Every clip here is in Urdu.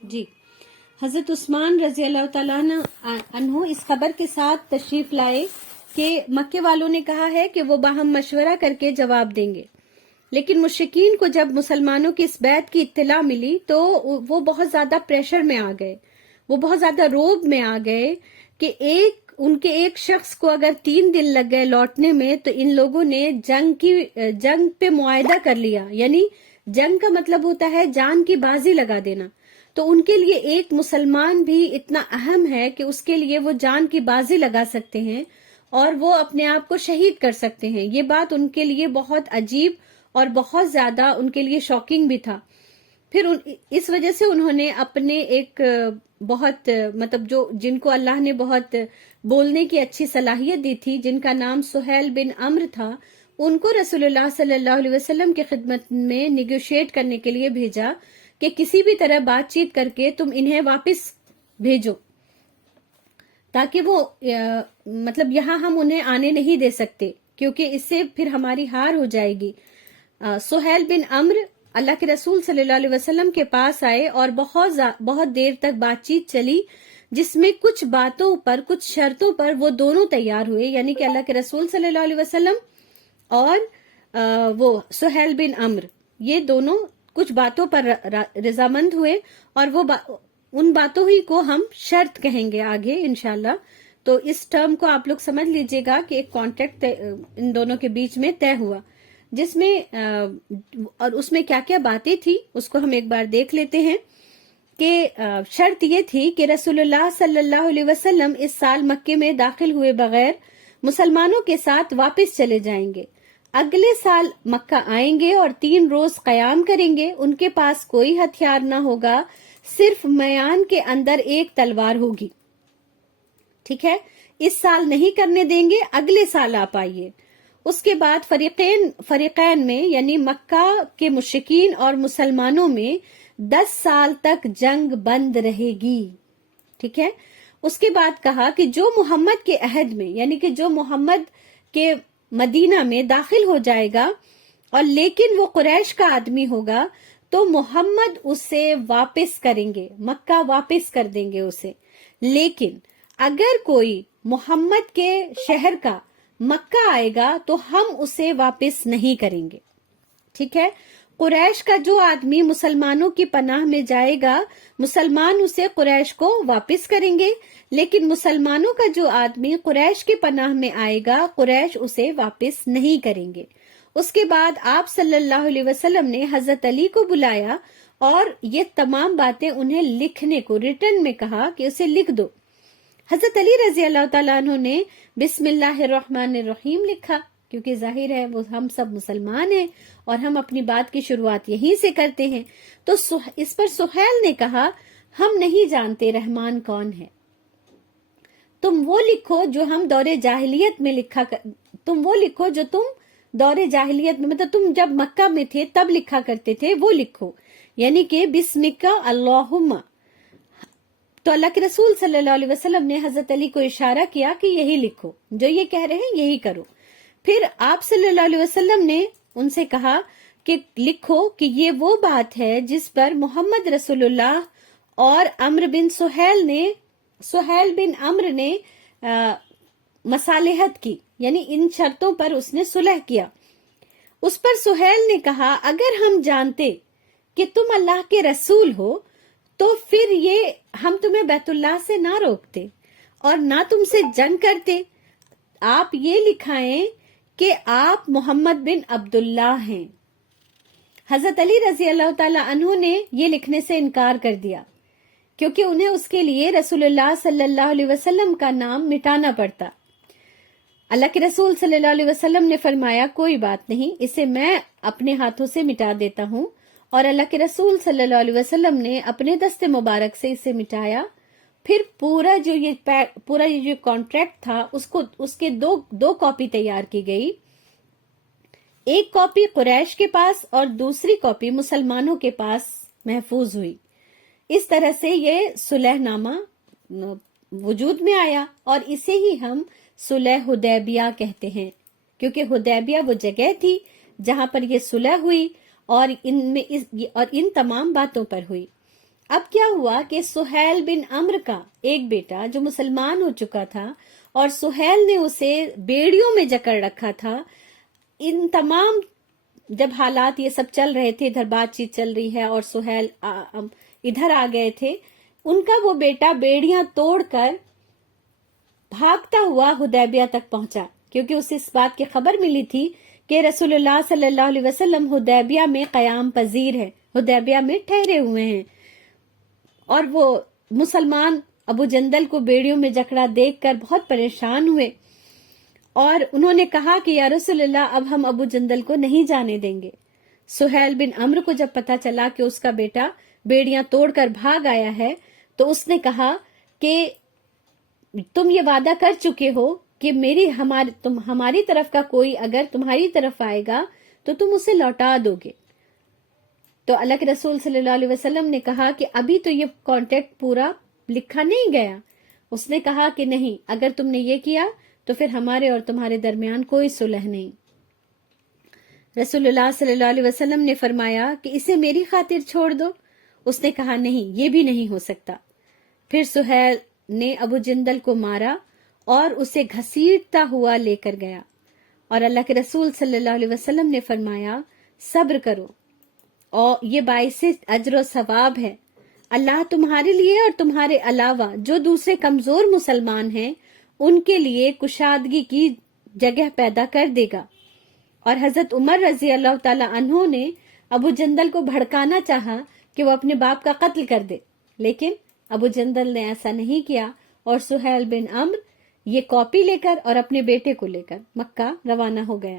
جی، حضرت عثمان رضی اللہ تعالیٰ عنہ اس خبر کے ساتھ تشریف لائے کہ مکے والوں نے کہا ہے کہ وہ باہم مشورہ کر کے جواب دیں گے، لیکن مشرکین کو جب مسلمانوں کی اس بیعت کی اطلاع ملی تو وہ بہت زیادہ پریشر میں آ گئے، وہ بہت زیادہ روب میں آ گئے کہ ان کے ایک شخص کو اگر 3 دن لگ گئے لوٹنے میں تو ان لوگوں نے جنگ پہ معاہدہ کر لیا، یعنی جنگ کا مطلب ہوتا ہے جان کی بازی لگا دینا، تو ان کے لیے ایک مسلمان بھی اتنا اہم ہے کہ اس کے لیے وہ جان کی بازی لگا سکتے ہیں اور وہ اپنے آپ کو شہید کر سکتے ہیں۔ یہ بات ان کے لیے بہت عجیب اور بہت زیادہ ان کے لیے شاکنگ بھی تھا۔ پھر اس وجہ سے انہوں نے اپنے ایک بہت مطلب جن کو اللہ نے بہت بولنے کی اچھی صلاحیت دی تھی، جن کا نام سہیل بن عمرو تھا، ان کو رسول اللہ صلی اللہ علیہ وسلم کی خدمت میں نیگوشیٹ کرنے کے لیے بھیجا کہ کسی بھی طرح بات چیت کر کے تم انہیں واپس بھیجو، تاکہ وہ مطلب یہاں ہم انہیں آنے نہیں دے سکتے کیونکہ اس سے پھر ہماری ہار ہو جائے گی۔ سہیل بن عمرو اللہ کے رسول صلی اللہ علیہ وسلم کے پاس آئے اور بہت دیر تک بات چیت چلی، جس میں کچھ باتوں پر کچھ شرطوں پر وہ دونوں تیار ہوئے، یعنی کہ اللہ کے رسول صلی اللہ علیہ وسلم اور وہ سہیل بن عمرو، یہ دونوں کچھ باتوں پر رضامند ہوئے، اور وہ ان باتوں ہی کو ہم شرط کہیں گے آگے انشاءاللہ۔ تو اس ٹرم کو آپ لوگ سمجھ لیجئے گا کہ ایک کانٹریکٹ ان دونوں کے بیچ میں طے ہوا، جس میں اور اس میں کیا کیا باتیں تھی اس کو ہم ایک بار دیکھ لیتے ہیں۔ کہ شرط یہ تھی کہ رسول اللہ صلی اللہ علیہ وسلم اس سال مکے میں داخل ہوئے بغیر مسلمانوں کے ساتھ واپس چلے جائیں گے، اگلے سال مکہ آئیں گے اور 3 روز قیام کریں گے، ان کے پاس کوئی ہتھیار نہ ہوگا، صرف میان کے اندر ایک تلوار ہوگی، ٹھیک ہے؟ اس سال نہیں کرنے دیں گے، اگلے سال آپ آئیے۔ اس کے بعد فریقین میں یعنی مکہ کے مشرکین اور مسلمانوں میں 10 سال تک جنگ بند رہے گی، ٹھیک ہے؟ اس کے بعد کہا کہ جو محمد کے عہد میں یعنی کہ جو محمد کے مدینہ میں داخل ہو جائے گا اور لیکن وہ قریش کا آدمی ہوگا تو محمد اسے واپس کریں گے، مکہ واپس کر دیں گے اسے، لیکن اگر کوئی محمد کے شہر کا مکہ آئے گا تو ہم اسے واپس نہیں کریں گے، ٹھیک ہے؟ قریش کا جو آدمی مسلمانوں کی پناہ میں جائے گا مسلمان اسے قریش کو واپس کریں گے، لیکن مسلمانوں کا جو آدمی قریش کی پناہ میں آئے گا قریش اسے واپس نہیں کریں گے۔ اس کے بعد آپ صلی اللہ علیہ وسلم نے حضرت علی کو بلایا اور یہ تمام باتیں انہیں لکھنے کو ریٹن میں کہا کہ اسے لکھ دو۔ حضرت علی رضی اللہ تعالیٰ عنہ نے بسم اللہ الرحمن الرحیم لکھا، کیونکہ ظاہر ہے وہ ہم سب مسلمان ہیں اور ہم اپنی بات کی شروعات یہیں سے کرتے ہیں۔ تو اس پر سہیل نے کہا ہم نہیں جانتے رحمان کون ہے، تم وہ لکھو جو ہم دور جاہلیت میں تم وہ لکھو جو تم دور جاہلیت میں مطلب تم جب مکہ میں تھے تب لکھا کرتے تھے وہ لکھو، یعنی کہ بسمکا اللہم۔ تو اللہ کے رسول صلی اللہ علیہ وسلم نے حضرت علی کو اشارہ کیا کہ یہی لکھو، جو یہ کہہ رہے ہیں یہی کرو۔ پھر آپ صلی اللہ علیہ وسلم نے ان سے کہا کہ لکھو کہ یہ وہ بات ہے جس پر محمد رسول اللہ اور سہیل بن عمرو نے مصالحت کی، یعنی ان شرطوں پر اس نے صلح کیا۔ اس پر سہیل نے کہا اگر ہم جانتے کہ تم اللہ کے رسول ہو تو پھر یہ ہم تمہیں بیت اللہ سے نہ روکتے اور نہ تم سے جنگ کرتے، آپ یہ لکھائیں کہ آپ محمد بن عبداللہ ہیں۔ حضرت علی رضی اللہ تعالی عنہ نے یہ لکھنے سے انکار کر دیا کیونکہ انہیں اس کے لیے رسول اللہ صلی اللہ علیہ وسلم کا نام مٹانا پڑتا۔ اللہ کے رسول صلی اللہ علیہ وسلم نے فرمایا کوئی بات نہیں، اسے میں اپنے ہاتھوں سے مٹا دیتا ہوں، اور اللہ کے رسول صلی اللہ علیہ وسلم نے اپنے دست مبارک سے اسے مٹایا۔ پھر پورا یہ کانٹریکٹ تھا اس کے دو کاپی تیار کی گئی، ایک کاپی قریش کے پاس اور دوسری کاپی مسلمانوں کے پاس محفوظ ہوئی۔ اس طرح سے یہ صلح نامہ وجود میں آیا اور اسے ہی ہم صلح حدیبیہ کہتے ہیں، کیونکہ حدیبیہ وہ جگہ تھی جہاں پر یہ صلح ہوئی اور ان تمام باتوں پر ہوئی۔ اب کیا ہوا کہ سہیل بن عمر کا ایک بیٹا جو مسلمان ہو چکا تھا اور سہیل نے اسے بیڑیوں میں جکڑ رکھا تھا. ان تمام جب حالات یہ سب چل رہے تھے، ادھر بات چیت چل رہی ہے اور سہیل ادھر آ گئے تھے، ان کا وہ بیٹا بیڑیاں توڑ کر بھاگتا ہوا حدیبیہ تک پہنچا، کیونکہ اسے اس بات کی خبر ملی تھی کہ رسول اللہ صلی اللہ علیہ وسلم حدیبیہ میں قیام پذیر ہے، حدیبیہ میں ٹھہرے ہوئے ہیں. اور وہ مسلمان ابو جندل کو بیڑیوں میں جکڑا دیکھ کر بہت پریشان ہوئے اور انہوں نے کہا کہ یا رسول اللہ اب ہم ابو جندل کو نہیں جانے دیں گے. سہیل بن عمرو کو جب پتا چلا کہ اس کا بیٹا بیڑیاں توڑ کر بھاگ آیا ہے تو اس نے کہا کہ تم یہ وعدہ کر چکے ہو کہ ہماری طرف کا کوئی اگر تمہاری طرف آئے گا تو تم اسے لوٹا دو گے. تو اللہ کے رسول صلی اللہ علیہ وسلم نے کہا کہ ابھی تو یہ کانٹیکٹ پورا لکھا نہیں گیا. اس نے کہا کہ نہیں، اگر تم نے یہ کیا تو پھر ہمارے اور تمہارے درمیان کوئی صلح نہیں. رسول اللہ صلی اللہ علیہ وسلم نے فرمایا کہ اسے میری خاطر چھوڑ دو. اس نے کہا نہیں، یہ بھی نہیں ہو سکتا. پھر سہیل نے ابو جندل کو مارا اور اسے گھسیٹتا ہوا لے کر گیا، اور اللہ کے رسول صلی اللہ علیہ وسلم نے فرمایا صبر کرو اور یہ باعث اجر و ثواب ہے. اللہ تمہارے لیے اور تمہارے علاوہ جو دوسرے کمزور مسلمان ہیں ان کے لیے کشادگی کی جگہ پیدا کر دے گا. اور حضرت عمر رضی اللہ تعالی عنہ نے ابو جندل کو بھڑکانا چاہا کہ وہ اپنے باپ کا قتل کر دے، لیکن ابو جندل نے ایسا نہیں کیا اور سہیل بن عمرو یہ کاپی لے کر اور اپنے بیٹے کو لے کر مکہ روانہ ہو گیا.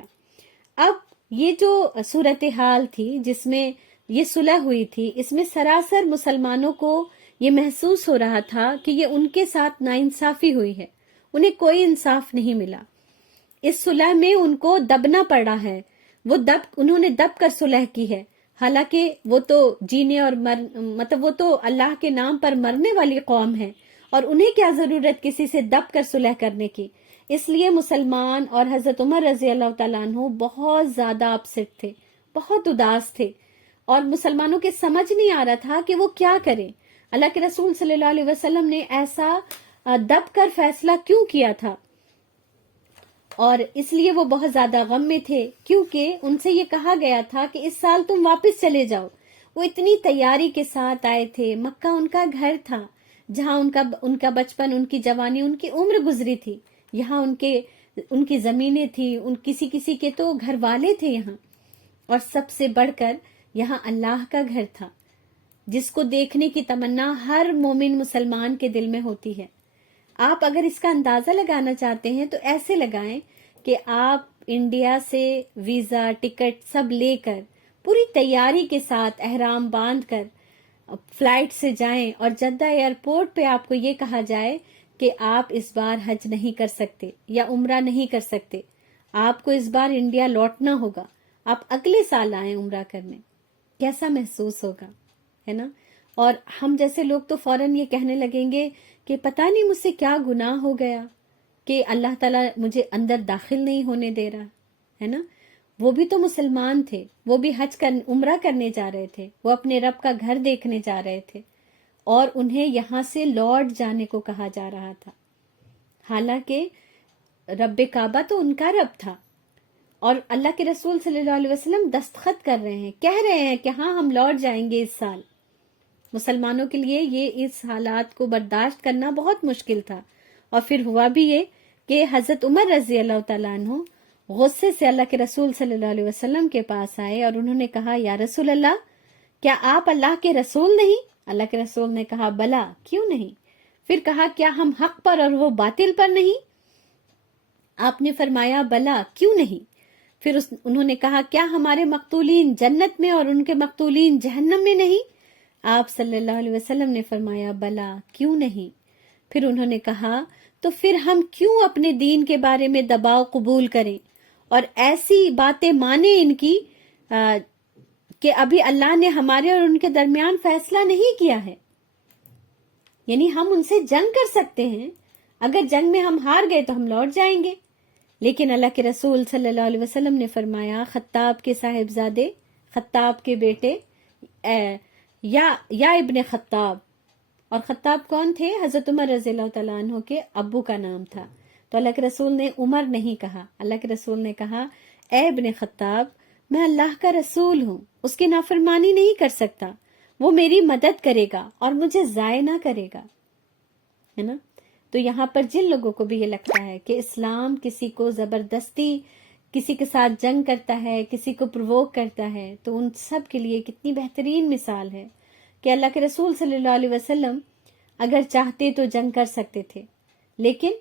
اب یہ جو صورتحال تھی جس میں یہ صلح ہوئی تھی، اس میں سراسر مسلمانوں کو یہ محسوس ہو رہا تھا کہ یہ ان کے ساتھ ناانصافی ہوئی ہے، انہیں کوئی انصاف نہیں ملا. اس صلح میں ان کو دبنا پڑا ہے، انہوں نے دب کر صلح کی ہے، حالانکہ وہ تو جینے اور وہ تو اللہ کے نام پر مرنے والی قوم ہے اور انہیں کیا ضرورت کسی سے دب کر صلح کرنے کی. اس لیے مسلمان اور حضرت عمر رضی اللہ تعالیٰ عنہ بہت زیادہ اپسٹ تھے، بہت اداس تھے اور مسلمانوں کے سمجھ نہیں آ رہا تھا کہ وہ کیا کریں. اللہ کے رسول صلی اللہ علیہ وسلم نے ایسا دب کر فیصلہ کیوں کیا تھا، اور اس لیے وہ بہت زیادہ غم میں تھے کیونکہ ان سے یہ کہا گیا تھا کہ اس سال تم واپس چلے جاؤ. وہ اتنی تیاری کے ساتھ آئے تھے، مکہ ان کا گھر تھا جہاں ان کا بچپن، ان کی جوانی، ان کی عمر گزری تھی. یہاں ان کی زمینیں تھی، کسی کے تو گھر والے تھے یہاں، اور سب سے بڑھ کر یہاں اللہ کا گھر تھا جس کو دیکھنے کی تمنا ہر مومن مسلمان کے دل میں ہوتی ہے. آپ اگر اس کا اندازہ لگانا چاہتے ہیں تو ایسے لگائیں کہ آپ انڈیا سے ویزا، ٹکٹ سب لے کر پوری تیاری کے ساتھ احرام باندھ کر فلائٹ سے جائیں اور جدہ ایئرپورٹ پہ آپ کو یہ کہا جائے کہ آپ اس بار حج نہیں کر سکتے یا عمرہ نہیں کر سکتے، آپ کو اس بار انڈیا لوٹنا ہوگا، آپ اگلے سال آئیں عمرہ کرنے. کیسا محسوس ہوگا، ہے نا؟ اور ہم جیسے لوگ تو فوراً یہ کہنے لگیں گے کہ پتہ نہیں مجھ سے کیا گناہ ہو گیا کہ اللہ تعالیٰ مجھے اندر داخل نہیں ہونے دے رہا، ہے نا؟ وہ بھی تو مسلمان تھے، وہ بھی عمرہ کرنے جا رہے تھے، وہ اپنے رب کا گھر دیکھنے جا رہے تھے اور انہیں یہاں سے لوٹ جانے کو کہا جا رہا تھا، حالانکہ رب کعبہ تو ان کا رب تھا اور اللہ کے رسول صلی اللہ علیہ وسلم دستخط کر رہے ہیں، کہہ رہے ہیں کہ ہاں ہم لوٹ جائیں گے اس سال. مسلمانوں کے لیے یہ اس حالات کو برداشت کرنا بہت مشکل تھا. اور پھر ہوا بھی یہ کہ حضرت عمر رضی اللہ تعالیٰ عنہ غصے سے اللہ کے رسول صلی اللہ علیہ وسلم کے پاس آئے اور انہوں نے کہا یا رسول اللہ، کیا آپ اللہ کے رسول نہیں؟ اللہ کے رسول نے کہا بلا، کیوں نہیں؟ پھر کہا کیا ہم حق پر اور وہ باطل پر نہیں؟ آپ نے فرمایا بلا، کیوں نہیں؟ پھر انہوں نے کہا کیا ہمارے مقتولین جنت میں اور ان کے مقتولین جہنم میں نہیں؟ آپ صلی اللہ علیہ وسلم نے فرمایا بلا، کیوں نہیں؟ پھر انہوں نے کہا تو پھر ہم کیوں اپنے دین کے بارے میں دباؤ قبول کریں اور ایسی باتیں مانیں ان کی کہ ابھی اللہ نے ہمارے اور ان کے درمیان فیصلہ نہیں کیا ہے. یعنی ہم ان سے جنگ کر سکتے ہیں، اگر جنگ میں ہم ہار گئے تو ہم لوٹ جائیں گے. لیکن اللہ کے رسول صلی اللہ علیہ وسلم نے فرمایا خطاب کے صاحبزادے، خطاب کے بیٹے، یا ابن خطاب. اور خطاب کون تھے؟ حضرت عمر رضی اللہ تعالیٰ عنہ کے ابو کا نام تھا. تو اللہ کے رسول نے عمر نہیں کہا، اللہ کے رسول نے کہا اے ابن خطاب، میں اللہ کا رسول ہوں، اس کی نافرمانی نہیں کر سکتا، وہ میری مدد کرے گا اور مجھے ضائع نہ کرے گا، ہے نا. تو یہاں پر جن لوگوں کو بھی یہ لگتا ہے کہ اسلام کسی کو زبردستی کسی کے ساتھ جنگ کرتا ہے، کسی کو پرووک کرتا ہے، تو ان سب کے لیے کتنی بہترین مثال ہے کہ اللہ کے رسول صلی اللہ علیہ وسلم اگر چاہتے تو جنگ کر سکتے تھے، لیکن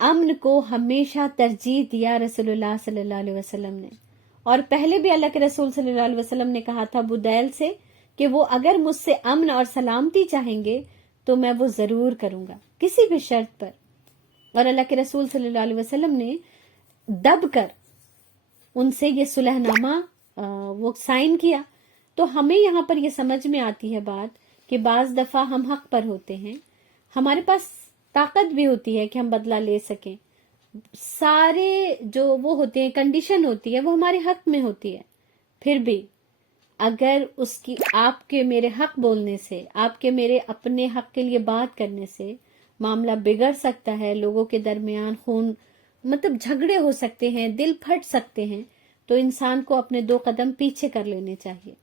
امن کو ہمیشہ ترجیح دیا رسول اللہ صلی اللہ علیہ وسلم نے. اور پہلے بھی اللہ کے رسول صلی اللہ علیہ وسلم نے کہا تھا بدیل سے کہ وہ اگر مجھ سے امن اور سلامتی چاہیں گے تو میں وہ ضرور کروں گا کسی بھی شرط پر. اور اللہ کے رسول صلی اللہ علیہ وسلم نے دب کر ان سے یہ صلح نامہ وہ سائن کیا. تو ہمیں یہاں پر یہ سمجھ میں آتی ہے بات کہ بعض دفعہ ہم حق پر ہوتے ہیں، ہمارے پاس طاقت بھی ہوتی ہے کہ ہم بدلہ لے سکیں، سارے جو وہ ہوتے ہیں کنڈیشن ہوتی ہے وہ ہمارے حق میں ہوتی ہے، پھر بھی اگر اس کی آپ کے میرے حق بولنے سے، آپ کے میرے اپنے حق کے لیے بات کرنے سے معاملہ بگڑ سکتا ہے، لوگوں کے درمیان خون مطلب جھگڑے ہو سکتے ہیں، دل پھٹ سکتے ہیں، تو انسان کو اپنے 2 قدم پیچھے کر لینے چاہیے.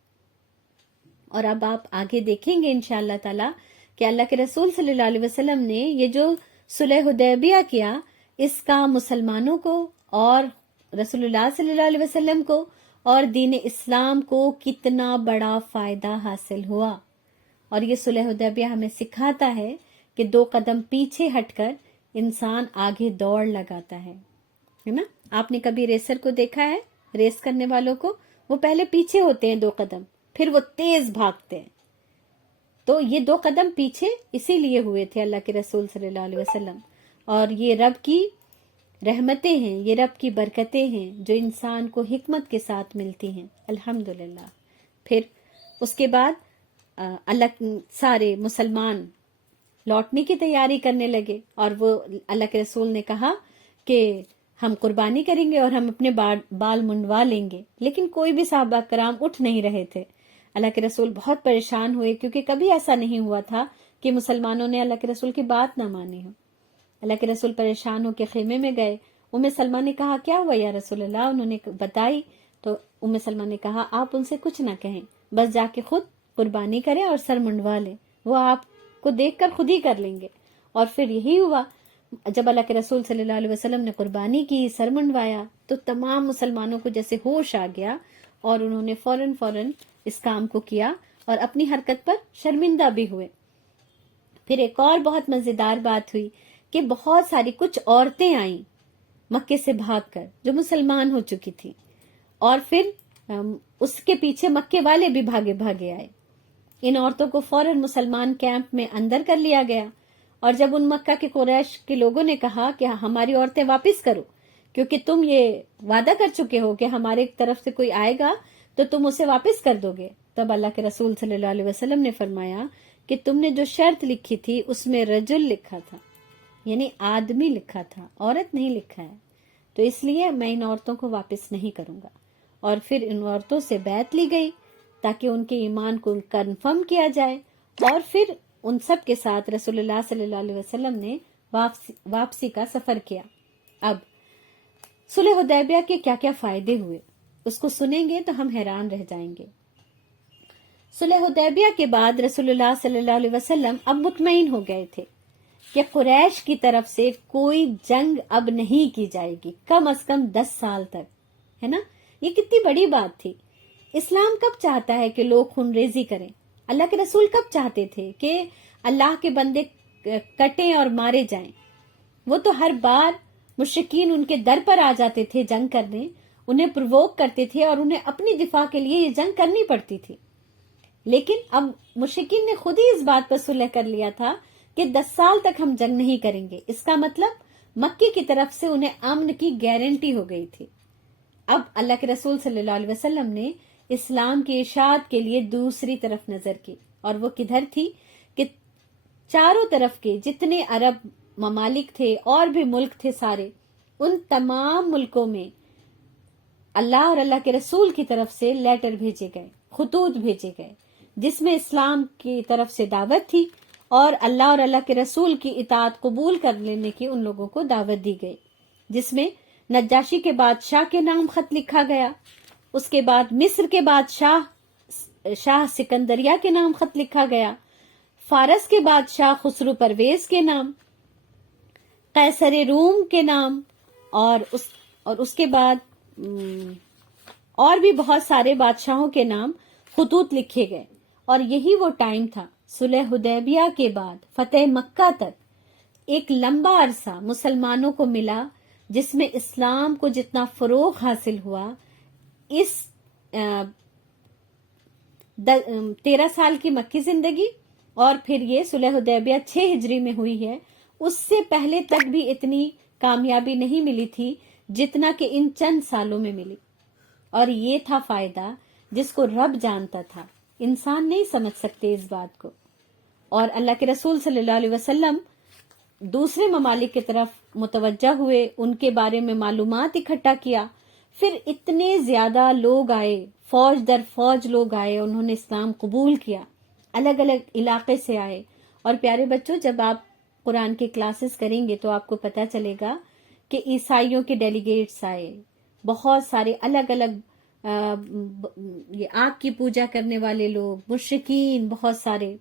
اور اب آپ آگے دیکھیں گے انشاءاللہ تعالی کہ اللہ کے رسول صلی اللہ علیہ وسلم نے یہ جو صلح حدیبیہ کیا، اس کا مسلمانوں کو اور رسول اللہ صلی اللہ علیہ وسلم کو اور دین اسلام کو کتنا بڑا فائدہ حاصل ہوا. اور یہ صلح حدیبیہ ہمیں سکھاتا ہے کہ 2 قدم پیچھے ہٹ کر انسان آگے دوڑ لگاتا ہے نا. آپ نے کبھی ریسر کو دیکھا ہے؟ ریس کرنے والوں کو وہ پہلے پیچھے ہوتے ہیں 2 قدم، پھر وہ تیز بھاگتے ہیں. تو یہ 2 قدم پیچھے اسی لیے ہوئے تھے اللہ کے رسول صلی اللہ علیہ وسلم. اور یہ رب کی رحمتیں ہیں، یہ رب کی برکتیں ہیں جو انسان کو حکمت کے ساتھ ملتی ہیں الحمدللہ. پھر اس کے بعد اللہ سارے مسلمان لوٹنے کی تیاری کرنے لگے، اور وہ اللہ کے رسول نے کہا کہ ہم قربانی کریں گے اور ہم اپنے بال منڈوا لیں گے. لیکن کوئی بھی صحابہ کرام اٹھ نہیں رہے تھے. اللہ کے رسول بہت پریشان ہوئے، کیونکہ کبھی ایسا نہیں ہوا تھا کہ مسلمانوں نے اللہ کے رسول کی بات نہ مانی ہو. اللہ کے رسول پریشان ہو کے خیمے میں گئے. سلمہ نے کہا کیا ہوا یا رسول اللہ؟ انہوں نے بتائی تو سلمہ نے کہا آپ ان سے کچھ نہ کہیں، بس جا کے خود قربانی کریں اور سر منڈوا لیں، وہ آپ کو دیکھ کر خود ہی کر لیں گے. اور پھر یہی ہوا. جب اللہ کے رسول صلی اللہ علیہ وسلم نے قربانی کی، سر منڈوایا، تو تمام مسلمانوں کو جیسے ہوش آ گیا اور انہوں نے فوراً اس کام کو کیا اور اپنی حرکت پر شرمندہ بھی ہوئے. پھر ایک اور بہت مزیدار بات ہوئی کہ بہت ساری کچھ عورتیں آئیں مکے سے بھاگ کر جو مسلمان ہو چکی تھی، اور پھر اس کے پیچھے مکے والے بھی بھاگے آئے. ان عورتوں کو فوراً مسلمان کیمپ میں اندر کر لیا گیا. اور جب ان مکہ کے قریش کے لوگوں نے کہا کہ ہماری عورتیں واپس کرو، کیونکہ تم یہ وعدہ کر چکے ہو کہ ہمارے طرف سے کوئی آئے گا تو تم اسے واپس کر دو گے، تب اللہ کے رسول صلی اللہ علیہ وسلم نے فرمایا کہ تم نے جو شرط لکھی تھی اس میں رجل لکھا تھا، یعنی آدمی لکھا تھا، عورت نہیں لکھا ہے، تو اس لیے میں ان عورتوں کو واپس نہیں کروں گا. اور پھر ان عورتوں سے بیعت لی گئی تاکہ ان کے ایمان کو کنفرم کیا جائے. اور پھر ان سب کے ساتھ رسول اللہ صلی اللہ علیہ وسلم نے واپسی کا سفر کیا. اب صلح حدیبیہ کے کیا کیا فائدے ہوئے اس کو سنیں گے تو ہم حیران رہ جائیں گے. صلح حدیبیہ کے بعد رسول اللہ صلی اللہ علیہ وسلم اب مطمئن ہو گئے تھے کہ قریش کی طرف سے کوئی جنگ اب نہیں کی جائے گی، کم از کم 10 سال تک، ہے نا. یہ کتنی بڑی بات تھی. اسلام کب چاہتا ہے کہ لوگ خون ریزی کریں؟ اللہ کے رسول کب چاہتے تھے کہ اللہ کے بندے کٹیں اور مارے جائیں؟ وہ تو ہر بار مشرکین ان کے در پر آ جاتے تھے جنگ کرنے، انہیں پرووک کرتے تھے اور انہیں اپنی دفاع کے لیے یہ جنگ کرنی پڑتی تھی. لیکن اب مشرکین نے خود ہی اس بات پر صلح کر لیا تھا کہ 10 سال تک ہم جنگ نہیں کریں گے. اس کا مطلب مکے کی طرف سے انہیں امن کی گارنٹی ہو گئی تھی. اب اللہ کے رسول صلی اللہ علیہ وسلم نے اسلام کی اشاعت کے لیے دوسری طرف نظر کی، اور وہ کدھر تھی کہ چاروں طرف کے جتنے عرب ممالک تھے اور بھی ملک تھے سارے، ان تمام ملکوں میں اللہ اور اللہ کے رسول کی طرف سے لیٹر بھیجے گئے، خطوط بھیجے گئے جس میں اسلام کی طرف سے دعوت تھی اور اللہ کے رسول کی اطاعت قبول کر لینے کی ان لوگوں کو دعوت دی گئی، جس میں نجاشی کے بادشاہ کے نام خط لکھا گیا، اس کے بعد مصر کے بادشاہ شاہ سکندریہ کے نام خط لکھا گیا، فارس کے بادشاہ خسرو پرویز کے نام، قیصر روم کے نام، اور اس کے بعد اور بھی بہت سارے بادشاہوں کے نام خطوط لکھے گئے۔ اور یہی وہ ٹائم تھا صلح حدیبیہ کے بعد فتح مکہ تک ایک لمبا عرصہ مسلمانوں کو ملا، جس میں اسلام کو جتنا فروغ حاصل ہوا، اس 13 سال کی مکی زندگی اور پھر یہ صلح حدیبیہ 6 ہجری میں ہوئی ہے، اس سے پہلے تک بھی اتنی کامیابی نہیں ملی تھی جتنا کہ ان چند سالوں میں ملی۔ اور یہ تھا فائدہ جس کو رب جانتا تھا، انسان نہیں سمجھ سکتے اس بات کو۔ اور اللہ کے رسول صلی اللہ علیہ وسلم دوسرے ممالک کی طرف متوجہ ہوئے، ان کے بارے میں معلومات اکٹھا کیا، پھر اتنے زیادہ لوگ آئے، فوج در فوج لوگ آئے، انہوں نے اسلام قبول کیا، الگ الگ علاقے سے آئے۔ اور پیارے بچوں، جب آپ قرآن کی کلاسز کریں گے تو آپ کو پتہ چلے گا کہ عیسائیوں کے ڈیلیگیٹس آئے، بہت سارے الگ الگ یہ آگ کی پوجا کرنے والے لوگ، مشرکین بہت سارے،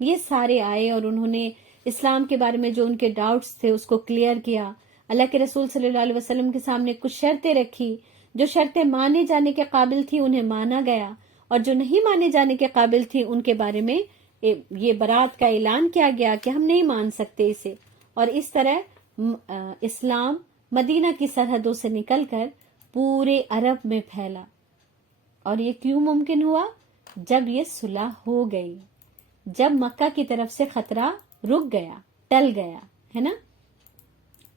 یہ سارے آئے اور انہوں نے اسلام کے بارے میں جو ان کے ڈاؤٹس تھے اس کو کلیئر کیا۔ اللہ کے رسول صلی اللہ علیہ وسلم کے سامنے کچھ شرطیں رکھی، جو شرطیں مانے جانے کے قابل تھی انہیں مانا گیا، اور جو نہیں مانے جانے کے قابل تھی ان کے بارے میں یہ برات کا اعلان کیا گیا کہ ہم نہیں مان سکتے اسے۔ اور اس طرح اسلام مدینہ کی سرحدوں سے نکل کر پورے عرب میں پھیلا۔ اور یہ کیوں ممکن ہوا؟ جب یہ صلح ہو گئی، جب مکہ کی طرف سے خطرہ رک گیا، ٹل گیا، ہے نا؟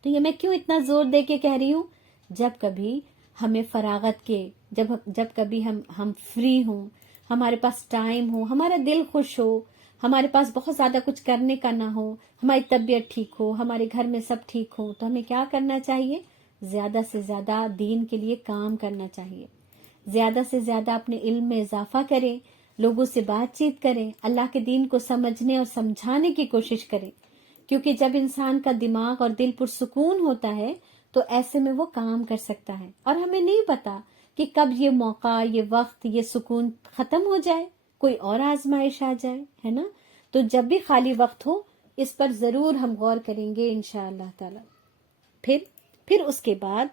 تو یہ میں کیوں اتنا زور دے کے کہہ رہی ہوں؟ جب کبھی ہمیں فراغت کے، جب کبھی ہم فری ہوں، ہمارے پاس ٹائم ہو، ہمارا دل خوش ہو، ہمارے پاس بہت زیادہ کچھ کرنے کا نہ ہو، ہماری طبیعت ٹھیک ہو، ہمارے گھر میں سب ٹھیک ہو، تو ہمیں کیا کرنا چاہیے؟ زیادہ سے زیادہ دین کے لیے کام کرنا چاہیے، زیادہ سے زیادہ اپنے علم میں اضافہ کریں، لوگوں سے بات چیت کریں، اللہ کے دین کو سمجھنے اور سمجھانے کی کوشش کریں، کیونکہ جب انسان کا دماغ اور دل پرسکون ہوتا ہے تو ایسے میں وہ کام کر سکتا ہے۔ اور ہمیں نہیں پتا کہ کب یہ موقع، یہ وقت، یہ سکون ختم ہو جائے، کوئی اور آزمائش آ جائے، ہے نا؟ تو جب بھی خالی وقت ہو اس پر ضرور ہم غور کریں گے انشاءاللہ تعالی۔ پھر اس کے بعد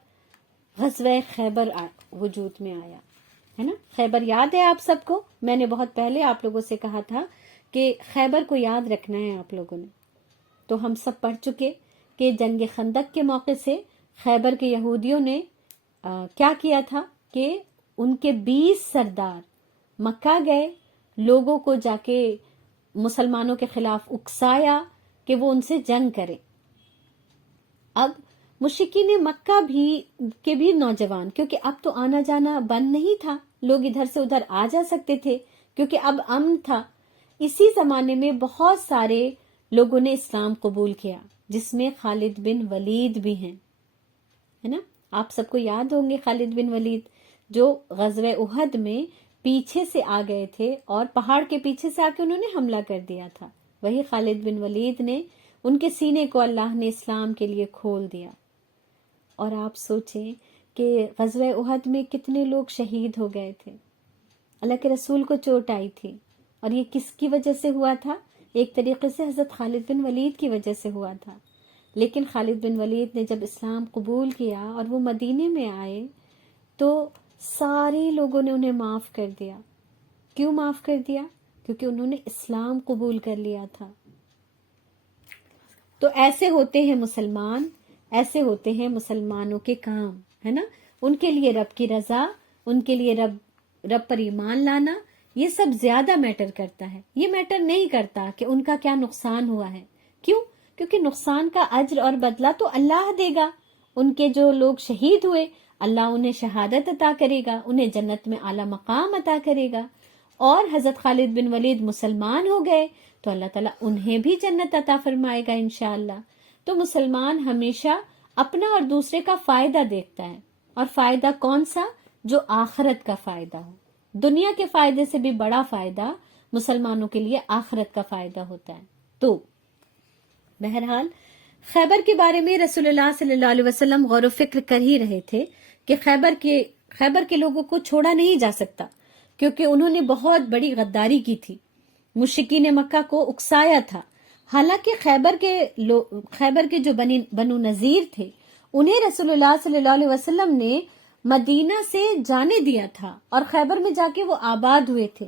غزوہ خیبر وجود میں آیا، ہے نا؟ خیبر یاد ہے آپ سب کو؟ میں نے بہت پہلے آپ لوگوں سے کہا تھا کہ خیبر کو یاد رکھنا ہے آپ لوگوں نے۔ تو ہم سب پڑھ چکے کہ جنگ خندق کے موقع سے خیبر کے یہودیوں نے کیا کیا تھا کہ ان کے 20 سردار مکہ گئے، لوگوں کو جا کے مسلمانوں کے خلاف اکسایا کہ وہ ان سے جنگ کرے۔ اب مشرکین مکہ بھی نوجوان، کیونکہ اب تو آنا جانا بند نہیں تھا، لوگ ادھر سے ادھر آ جا سکتے تھے کیونکہ اب امن تھا۔ اسی زمانے میں بہت سارے لوگوں نے اسلام قبول کیا، جس میں خالد بن ولید بھی ہیں، ہے نا؟ آپ سب کو یاد ہوں گے خالد بن ولید، جو غزوہ احد میں پیچھے سے آ گئے تھے اور پہاڑ کے پیچھے سے آ کے انہوں نے حملہ کر دیا تھا۔ وہی خالد بن ولید نے، ان کے سینے کو اللہ نے اسلام کے لیے کھول دیا۔ اور آپ سوچیں کہ غزوہ احد میں کتنے لوگ شہید ہو گئے تھے، اللہ کے رسول کو چوٹ آئی تھی، اور یہ کس کی وجہ سے ہوا تھا؟ ایک طریقے سے حضرت خالد بن ولید کی وجہ سے ہوا تھا۔ لیکن خالد بن ولید نے جب اسلام قبول کیا اور وہ مدینے میں آئے تو سارے لوگوں نے انہیں معاف کر دیا۔ کیوں معاف کر دیا؟ کیونکہ انہوں نے اسلام قبول کر لیا تھا۔ تو ایسے ہوتے ہیں مسلمان، ایسے ہوتے ہیں مسلمانوں کے کام، ہے نا؟ ان کے لیے رب کی رضا، ان کے لیے رب پر ایمان لانا، یہ سب زیادہ میٹر کرتا ہے۔ یہ میٹر نہیں کرتا کہ ان کا کیا نقصان ہوا ہے۔ کیوں؟ کیونکہ نقصان کا اجر اور بدلہ تو اللہ دے گا۔ ان کے جو لوگ شہید ہوئے، اللہ انہیں شہادت عطا کرے گا، انہیں جنت میں اعلیٰ مقام عطا کرے گا۔ اور حضرت خالد بن ولید مسلمان ہو گئے تو اللہ تعالیٰ انہیں بھی جنت عطا فرمائے گا انشاءاللہ۔ تو مسلمان ہمیشہ اپنا اور دوسرے کا فائدہ دیکھتا ہے، اور فائدہ کون سا؟ جو آخرت کا فائدہ ہو۔ دنیا کے فائدے سے بھی بڑا فائدہ مسلمانوں کے لیے آخرت کا فائدہ ہوتا ہے۔ تو بہرحال خیبر کے بارے میں رسول اللہ صلی اللہ علیہ وسلم غور و فکر کر ہی رہے تھے کہ خیبر کے لوگوں کو چھوڑا نہیں جا سکتا، کیونکہ انہوں نے بہت بڑی غداری کی تھی، مشرکین مکہ کو اکسایا تھا۔ حالانکہ خیبر کے جو بنو نذیر تھے انہیں رسول اللہ صلی اللہ علیہ وسلم نے مدینہ سے جانے دیا تھا اور خیبر میں جا کے وہ آباد ہوئے تھے۔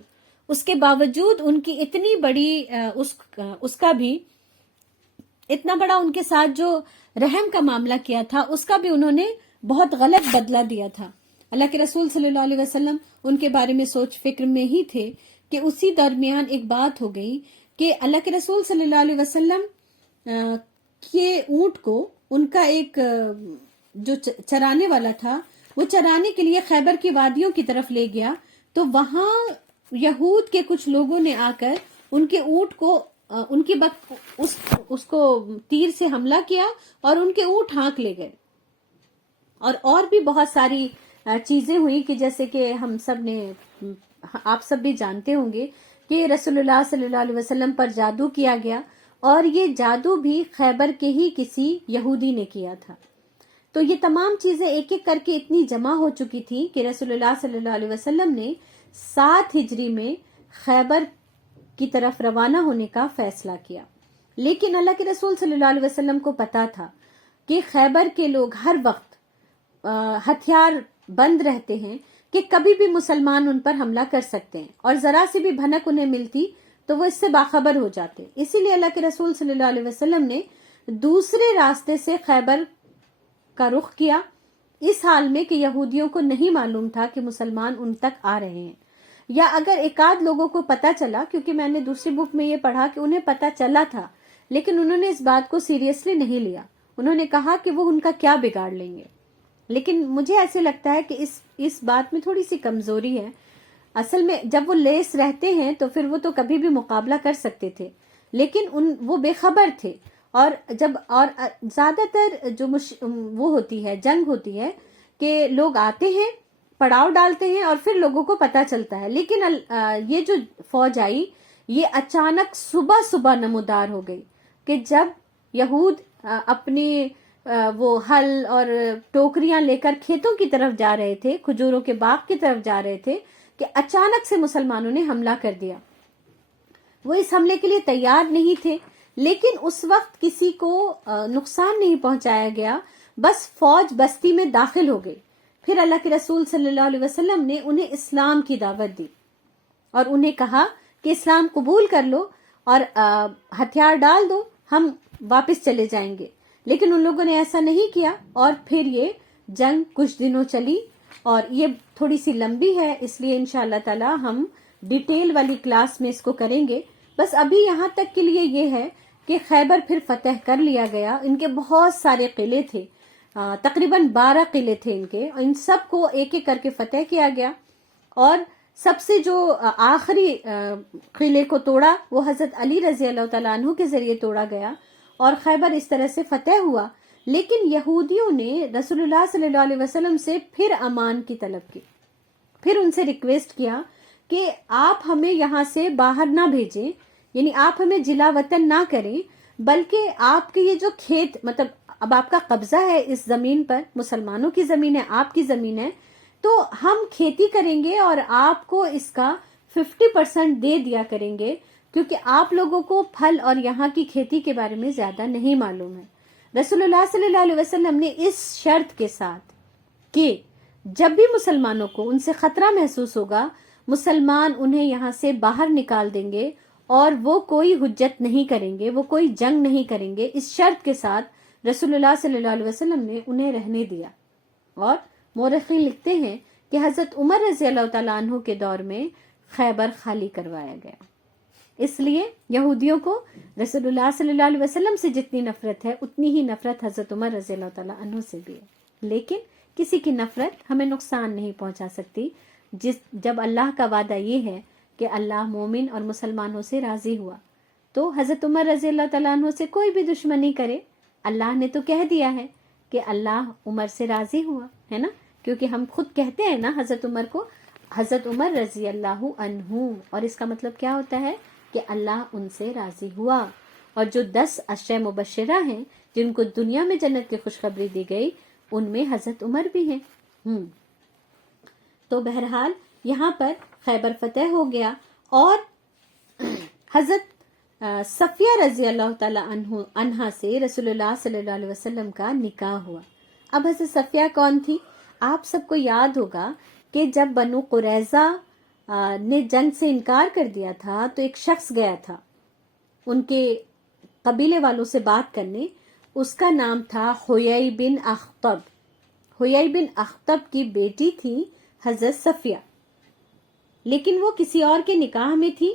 اس کے باوجود ان کی اتنی بڑی اس کا بھی اتنا بڑا ان کے ساتھ جو رحم کا معاملہ کیا تھا اس کا بھی انہوں نے بہت غلط بدلہ دیا تھا۔ اللہ کے رسول صلی اللہ علیہ وسلم ان کے بارے میں سوچ فکر میں ہی تھے کہ اسی درمیان ایک بات ہو گئی کہ اللہ کے رسول صلی اللہ علیہ وسلم کے اونٹ کو ان کا ایک جو چرانے والا تھا وہ چرانے کے لیے خیبر کی وادیوں کی طرف لے گیا، تو وہاں یہود کے کچھ لوگوں نے آ کر ان کے اونٹ کو اس کو تیر سے حملہ کیا اور ان کے اونٹ ہانک لے گئے۔ اور بھی بہت ساری چیزیں ہوئی کہ جیسے کہ آپ سب بھی جانتے ہوں گے کہ رسول اللہ صلی اللہ علیہ وسلم پر جادو کیا گیا، اور یہ جادو بھی خیبر کے ہی کسی یہودی نے کیا تھا۔ تو یہ تمام چیزیں ایک ایک کر کے اتنی جمع ہو چکی تھی کہ رسول اللہ صلی اللہ علیہ وسلم نے 7 ہجری میں خیبر کی طرف روانہ ہونے کا فیصلہ کیا۔ لیکن اللہ کے رسول صلی اللہ علیہ وسلم کو پتا تھا کہ خیبر کے لوگ ہر وقت ہتھیار بند رہتے ہیں کہ کبھی بھی مسلمان ان پر حملہ کر سکتے ہیں، اور ذرا سی بھی بھنک انہیں ملتی تو وہ اس سے باخبر ہو جاتے۔ اسی لیے اللہ کے رسول صلی اللہ علیہ وسلم نے دوسرے راستے سے خیبر کا رخ کیا، اس حال میں کہ یہودیوں کو نہیں معلوم تھا کہ مسلمان ان تک آ رہے ہیں، یا اگر ایک آدھ لوگوں کو پتا چلا، کیونکہ میں نے دوسری بک میں یہ پڑھا کہ انہیں پتا چلا تھا لیکن انہوں نے اس بات کو سیریسلی نہیں لیا، انہوں نے کہا کہ وہ ان کا کیا بگاڑ لیں گے۔ لیکن مجھے ایسے لگتا ہے کہ اس بات میں تھوڑی سی کمزوری ہے۔ اصل میں جب وہ لیس رہتے ہیں تو پھر وہ تو کبھی بھی مقابلہ کر سکتے تھے، لیکن وہ بے خبر تھے، اور زیادہ تر جو وہ ہوتی ہے جنگ ہوتی ہے کہ لوگ آتے ہیں، پڑاؤ ڈالتے ہیں اور پھر لوگوں کو پتا چلتا ہے، لیکن یہ جو فوج آئی یہ اچانک صبح نمودار ہو گئی کہ جب یہود اپنی وہ ہل اور ٹوکریاں لے کر کھیتوں کی طرف جا رہے تھے، کھجوروں کے باغ کی طرف جا رہے تھے، کہ اچانک سے مسلمانوں نے حملہ کر دیا۔ وہ اس حملے کے لیے تیار نہیں تھے، لیکن اس وقت کسی کو نقصان نہیں پہنچایا گیا، بس فوج بستی میں داخل ہو گئی۔ پھر اللہ کے رسول صلی اللہ علیہ وسلم نے انہیں اسلام کی دعوت دی اور انہیں کہا کہ اسلام قبول کر لو اور ہتھیار ڈال دو، ہم واپس چلے جائیں گے۔ لیکن ان لوگوں نے ایسا نہیں کیا، اور پھر یہ جنگ کچھ دنوں چلی، اور یہ تھوڑی سی لمبی ہے، اس لیے انشاءاللہ تعالی ہم ڈیٹیل والی کلاس میں اس کو کریں گے۔ بس ابھی یہاں تک کے لیے یہ ہے کہ خیبر پھر فتح کر لیا گیا۔ ان کے بہت سارے قلعے تھے، تقریباً 12 قلعے تھے ان کے، ان سب کو ایک ایک کر کے فتح کیا گیا، اور سب سے جو آخری قلعے کو توڑا وہ حضرت علی رضی اللہ تعالیٰ عنہ کے ذریعے توڑا گیا، اور خیبر اس طرح سے فتح ہوا۔ لیکن یہودیوں نے رسول اللہ صلی اللہ علیہ وسلم سے پھر امان کی طلب کی، پھر ان سے ریکویسٹ کیا کہ آپ ہمیں یہاں سے باہر نہ بھیجیں، یعنی آپ ہمیں جلا وطن نہ کریں، بلکہ آپ کے یہ جو کھیت، مطلب اب آپ کا قبضہ ہے اس زمین پر، مسلمانوں کی زمین ہے، آپ کی زمین ہے، تو ہم کھیتی کریں گے اور آپ کو اس کا 50% دے دیا کریں گے، کیونکہ آپ لوگوں کو پھل اور یہاں کی کھیتی کے بارے میں زیادہ نہیں معلوم ہے۔ رسول اللہ صلی اللہ علیہ وسلم نے اس شرط کے ساتھ کہ جب بھی مسلمانوں کو ان سے خطرہ محسوس ہوگا، مسلمان انہیں یہاں سے باہر نکال دیں گے اور وہ کوئی حجت نہیں کریں گے، وہ کوئی جنگ نہیں کریں گے، اس شرط کے ساتھ رسول اللہ صلی اللہ علیہ وسلم نے انہیں رہنے دیا۔ اور مورخین لکھتے ہیں کہ حضرت عمر رضی اللہ تعالیٰ عنہ کے دور میں خیبر خالی کروایا گیا۔ اس لیے یہودیوں کو رسول اللہ صلی اللہ علیہ وسلم سے جتنی نفرت ہے اتنی ہی نفرت حضرت عمر رضی اللہ تعالیٰ عنہ سے بھی ہے، لیکن کسی کی نفرت ہمیں نقصان نہیں پہنچا سکتی جب اللہ کا وعدہ یہ ہے کہ اللہ مومن اور مسلمانوں سے راضی ہوا، تو حضرت عمر رضی اللہ تعالیٰ عنہ سے کوئی بھی دشمنی کرے، اللہ نے تو کہہ دیا ہے کہ اللہ عمر سے راضی ہوا ہے نا، کیونکہ ہم خود کہتے ہیں نا حضرت عمر کو، حضرت عمر رضی اللہ عنہ، اور اس کا مطلب کیا ہوتا ہے کہ اللہ ان سے راضی ہوا، اور جو 10 عشرہ مبشرہ ہیں جن کو دنیا میں جنت کی خوشخبری دی گئی ان میں حضرت عمر بھی ہیں۔ تو بہرحال یہاں پر خیبر فتح ہو گیا، اور حضرت صفیہ رضی اللہ تعالی عنہا سے رسول اللہ صلی اللہ علیہ وسلم کا نکاح ہوا۔ اب حضرت صفیہ کون تھی؟ آپ سب کو یاد ہوگا کہ جب بنو قریظہ نے جنگ سے انکار کر دیا تھا تو ایک شخص گیا تھا ان کے قبیلے والوں سے بات کرنے، اس کا نام تھا حیی بن اخطب۔ حیی بن اخطب کی بیٹی تھی حضرت صفیہ، لیکن وہ کسی اور کے نکاح میں تھی،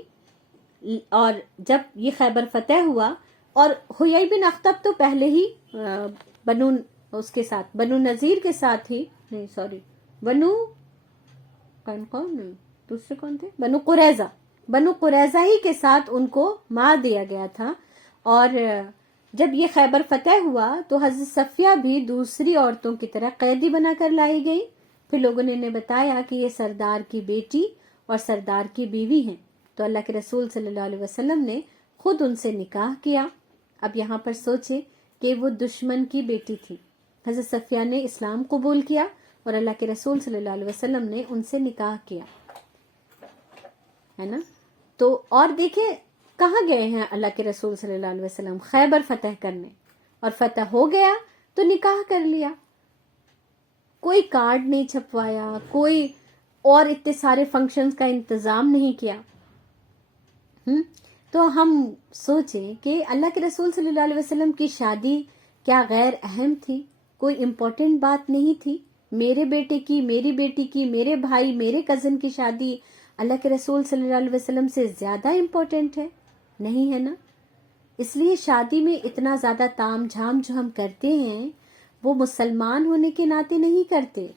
اور جب یہ خیبر فتح ہوا، اور حیی بن اخطب تو پہلے ہی بنو نذیر کے ساتھ ہی دوسرے کون تھے، بنو قریظہ ہی کے ساتھ ان کو مار دیا گیا تھا۔ اور جب یہ خیبر فتح ہوا تو حضرت صفیہ بھی دوسری عورتوں کی طرح قیدی بنا کر لائی گئی۔ پھر لوگوں نے انہیں بتایا کہ یہ سردار کی بیٹی اور سردار کی بیوی ہیں، تو اللہ کے رسول صلی اللہ علیہ وسلم نے خود ان سے نکاح کیا۔ اب یہاں پر سوچے کہ وہ دشمن کی بیٹی تھی، حضرت صفیہ نے اسلام قبول کیا اور اللہ کے رسول صلی اللہ علیہ وسلم نے ان سے نکاح کیا، ہے نا۔ تو اور دیکھیں کہاں گئے ہیں اللہ کے رسول صلی اللہ علیہ وسلم؟ خیبر فتح کرنے، اور فتح ہو گیا تو نکاح کر لیا، کوئی کارڈ نہیں چھپوایا، کوئی اور اتنے سارے فنکشنز کا انتظام نہیں کیا۔ تو ہم سوچیں کہ اللہ کے رسول صلی اللہ علیہ وسلم کی شادی کیا غیر اہم تھی؟ کوئی امپورٹنٹ بات نہیں تھی؟ میرے بیٹے کی، میری بیٹی کی، میرے بھائی، میرے کزن کی شادی اللہ کے رسول صلی اللہ علیہ وسلم سے زیادہ امپورٹنٹ ہے؟ نہیں ہے نا۔ اس لیے شادی میں اتنا زیادہ تام جھام جو ہم کرتے ہیں وہ مسلمان ہونے کے ناطے نہیں کرتے،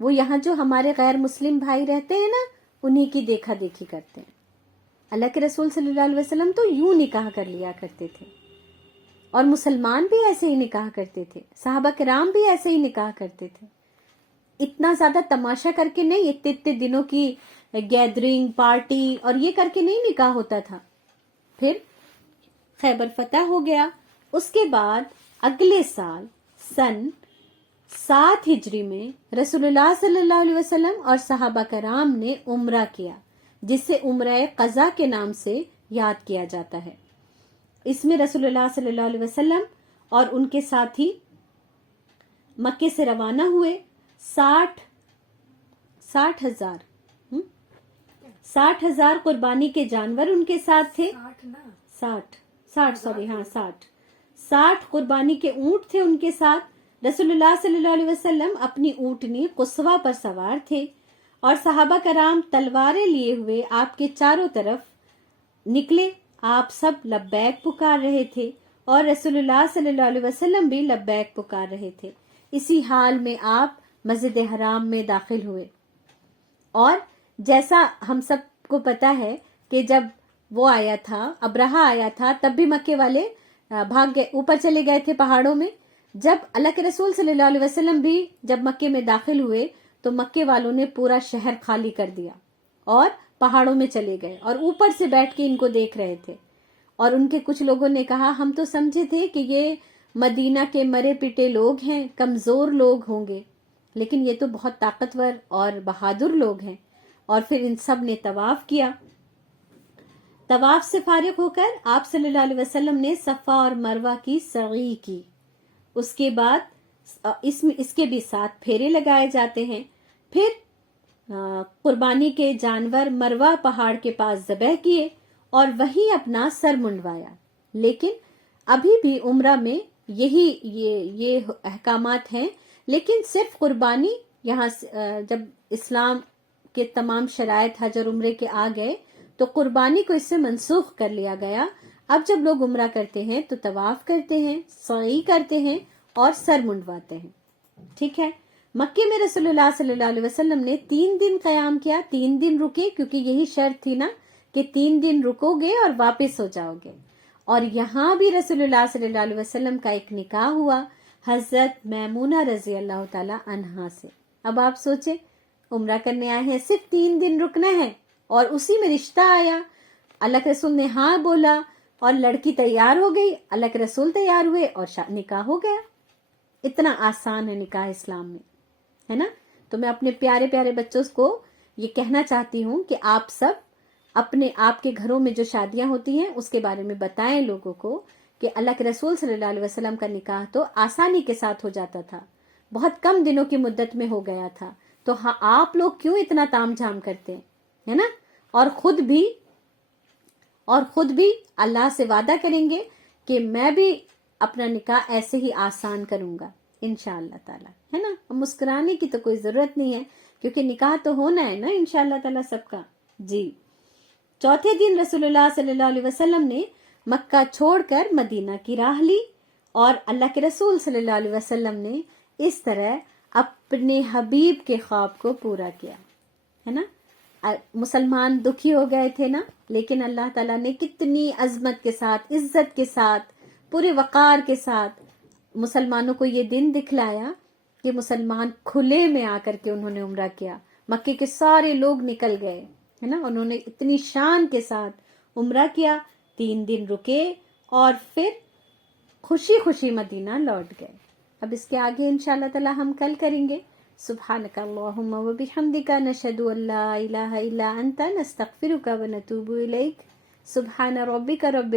وہ یہاں جو ہمارے غیر مسلم بھائی رہتے ہیں نا انہی کی دیکھا دیکھی کرتے ہیں۔ اللہ کے رسول صلی اللہ علیہ وسلم تو یوں نکاح کر لیا کرتے تھے، اور مسلمان بھی ایسے ہی نکاح کرتے تھے، صحابہ کرام بھی ایسے ہی نکاح کرتے تھے، اتنا زیادہ تماشا کر کے نہیں، اتنے دنوں کی گیدرنگ پارٹی اور یہ کر کے نہیں نکاح ہوتا تھا۔ پھر خیبر فتح ہو گیا، اس کے بعد اگلے سال سن 7 ہجری میں رسول اللہ صلی اللہ علیہ وسلم اور صحابہ کرام نے عمرہ کیا، جسے عمرہ قضا کے نام سے یاد کیا جاتا ہے۔ اس میں رسول اللہ صلی اللہ علیہ وسلم اور ان کے ساتھی مکے سے روانہ ہوئے، 60,000 قربانی کے جانور ان کے ساتھ تھے، 60 قربانی کے اونٹ تھے ان کے ساتھ۔ رسول اللہ صلی اللہ علیہ وسلم اپنی اونٹنی قصوہ پر سوار تھے، اور صحابہ کرام تلواریں لیے ہوئے آپ کے چاروں طرف نکلے، آپ سب لبیک پکار رہے تھے، اور رسول اللہ صلی اللہ علیہ وسلم بھی لبیک پکار رہے تھے۔ اسی حال میں آپ مسجد حرام میں داخل ہوئے، اور جیسا ہم سب کو پتا ہے کہ جب وہ آیا تھا، ابرہہ آیا تھا، تب بھی مکے والے بھاگ گئے، اوپر چلے گئے تھے پہاڑوں میں۔ جب اللہ کے رسول صلی اللہ علیہ وسلم بھی جب مکے میں داخل ہوئے تو مکے والوں نے پورا شہر خالی کر دیا اور پہاڑوں میں چلے گئے، اور اوپر سے بیٹھ کے ان کو دیکھ رہے تھے۔ اور ان کے کچھ لوگوں نے کہا ہم تو سمجھے تھے کہ یہ مدینہ کے مرے پٹے لوگ ہیں، کمزور لوگ ہوں گے، لیکن یہ تو بہت طاقتور اور بہادر لوگ ہیں۔ اور پھر ان سب نے طواف کیا۔ طواف سے فارغ ہو کر آپ صلی اللہ علیہ وسلم نے صفا اور مروہ کی سعی کی، اس کے بعد اس کے بھی 7 پھیرے لگائے جاتے ہیں۔ پھر قربانی کے جانور مروہ پہاڑ کے پاس ذبح کیے اور وہیں اپنا سر منڈوایا۔ لیکن ابھی بھی عمرہ میں یہ احکامات ہیں، لیکن صرف قربانی یہاں جب اسلام کے تمام شرائط حج اور عمرے کے آ گئے تو قربانی کو اس سے منسوخ کر لیا گیا۔ اب جب لوگ عمرہ کرتے ہیں تو طواف کرتے ہیں، سعی کرتے ہیں اور سر منڈواتے ہیں، ٹھیک ہے۔ مکے میں رسول اللہ صلی اللہ علیہ وسلم نے 3 دن قیام کیا، 3 دن رکے، کیونکہ یہی شرط تھی نا کہ 3 دن رکو گے اور واپس ہو جاؤ گے۔ اور یہاں بھی رسول اللہ صلی اللہ علیہ وسلم کا ایک نکاح ہوا حضرت میمونہ رضی اللہ تعالی عنہا سے۔ اب آپ سوچیں عمرہ کرنے آئے ہیں, صرف 3 دن رکنا ہے, اور اسی میں رشتہ آیا, اللہ کے رسول نے ہاں بولا اور لڑکی تیار ہو گئی, اللہ کے رسول تیار ہوئے اور نکاح ہو گیا. اتنا آسان ہے نکاح اسلام میں, ہے نا. تو میں اپنے پیارے پیارے بچوں کو یہ کہنا چاہتی ہوں کہ آپ سب اپنے آپ کے گھروں میں جو شادیاں ہوتی ہیں اس کے بارے میں بتائیں لوگوں کو کہ اللہ کے رسول صلی اللہ علیہ وسلم کا نکاح تو آسانی کے ساتھ ہو جاتا تھا, بہت کم دنوں کی مدت میں ہو گیا تھا. تو ہاں, آپ لوگ کیوں اتنا تام جھام کرتے ہیں, ہے نا. اور خود بھی اللہ سے وعدہ کریں گے کہ میں بھی اپنا نکاح ایسے ہی آسان کروں گا انشاءاللہ تعالی, ہے نا. مسکرانے کی تو کوئی ضرورت نہیں ہے کیونکہ نکاح تو ہونا ہے نا انشاءاللہ تعالی سب کا. جی, چوتھے دن رسول اللہ صلی اللہ علیہ وسلم نے مکہ چھوڑ کر مدینہ کی راہ لی, اور اللہ کے رسول صلی اللہ علیہ وسلم نے اس طرح اپنے حبیب کے خواب کو پورا کیا, ہے نا. مسلمان دکھی ہو گئے تھے نا, لیکن اللہ تعالیٰ نے کتنی عظمت کے ساتھ, عزت کے ساتھ, پورے وقار کے ساتھ مسلمانوں کو یہ دن دکھلایا کہ مسلمان کھلے میں آ کر کے انہوں نے عمرہ کیا. مکے کے سارے لوگ نکل گئے, ہے نا, انہوں نے اتنی شان کے ساتھ عمرہ کیا, 3 دن رکے اور پھر خوشی خوشی مدینہ لوٹ گئے. اب اس کے آگے انشاءاللہ تعالی ہم کل کریں گے. سبحانک اللہم و بحمدک نشہد ان لا الہ الا انت نستغفرک و نتوب الیک. سبحان ربک رب